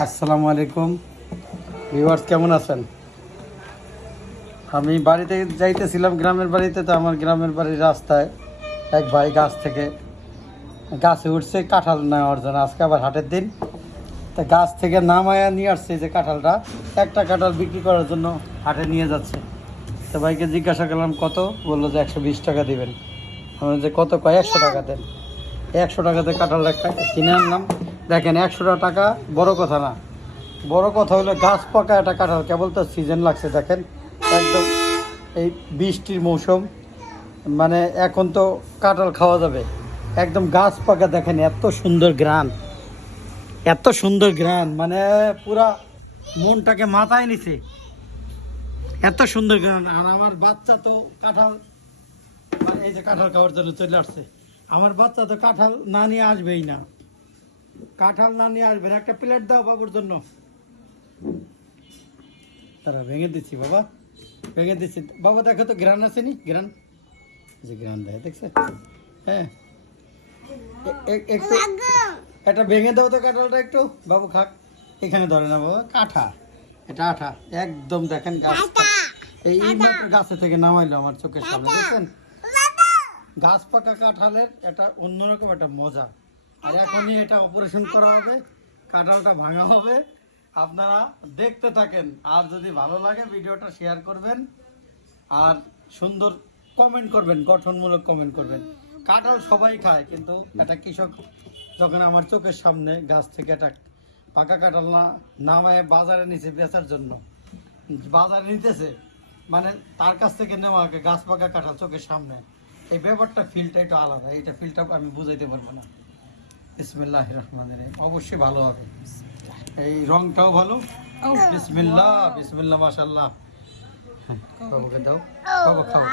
আসসালামু আলাইকুম ভিউয়ার্স, কেমন আছেন? আমি বাড়িতে যাইতেছিলাম গ্রামের বাড়িতে। তো আমার গ্রামের বাড়ির রাস্তায় এক ভাই গাছে উঠছে কাঁঠাল নেওয়ার জন্য। আজকে আবার হাটের দিন, তা গাছ থেকে নামায়া নিয়ে আসছে যে কাঁঠালটা, একটা কাঁঠাল বিক্রি করার জন্য হাটে নিয়ে যাচ্ছে। তো ভাইকে জিজ্ঞাসা করলাম কত, বললো যে 120 টাকা দিবেন। আমরা যে কত কয়, 100 টাকা দেন। 100 টাকাতে কাঁঠালটা কিনে আনলাম। দেখেন 100 টাকা বড় কথা না, বড় কথা হলো গাছ পাকা একটা কাঁঠাল। কেবল তো সিজন লাগছে, দেখেন একদম এই বৃষ্টির মৌসুম, মানে এখন তো কাঁঠাল খাওয়া যাবে। একদম গাছ পাকা, দেখেন এত সুন্দর গ্রান, এত সুন্দর গ্রান, মানে পুরা মনটাকে মাথায় নিছে, এত সুন্দর গ্রান। আর আমার বাচ্চা তো কাঁঠাল, মানে এই যে কাঁঠাল খাওয়ার জন্য চলে আসছে। আমার বাচ্চা তো কাঁঠাল না নিয়ে আসবেই না, কাঁঠাল না নিয়ে আসবে না। একটা প্লেট দাও বাবুর জন্য। তারা ভেঙে দিচ্ছি বাবা, ভেঙে দিচ্ছি বাবা। দেখো তো গ্রান আছে নি, গ্রান, যে গ্রান দেয় দেখছে। হ্যাঁ, একটু এটা ভেঙে দাও তো কাঁঠালটা একটু, বাবু খাক। এখানে ধরে না বাবা, কাঁঠা, এটা আঠা একদম। দেখেন গাছ, এই মাত্র গাছে থেকে নামাইলো আমার চোখের সামনে, দেখছেন? গাছ পাকা কাঁঠালের এটা অন্যরকম একটা মজা। আর এখনই এটা অপারেশন করা হবে, কাঁঠালটা ভাঙা হবে। আপনারা দেখতে থাকেন, আর যদি ভালো লাগে ভিডিওটা শেয়ার করবেন, আর সুন্দর কমেন্ট করবেন, গঠনমূলক কমেন্ট করবেন। কাঁঠাল সবাই খায়, কিন্তু একটা কৃষক যখন আমার চোখের সামনে গাছ থেকে একটা পাকা কাঁঠাল নামায় বাজারে নিচে বেচার জন্য, বাজারে নিতেছে, মানে তার কাছ থেকে নেওয়া গাছ পাকা কাঁঠাল চোখের সামনে, এই ব্যাপারটা ফিলটা একটু আলাদা। এইটা ফিলটা আমি বুঝাইতে পারবো না। বিসমিল্লাহির রহমানির রহিম, অবশ্যই ভালো হবে। এই রংটাও ভালো। বিসমিল্লাহ, বিসমিল্লাহ, মাশাআল্লাহ। বাবুকে দাও, বাবু খাও।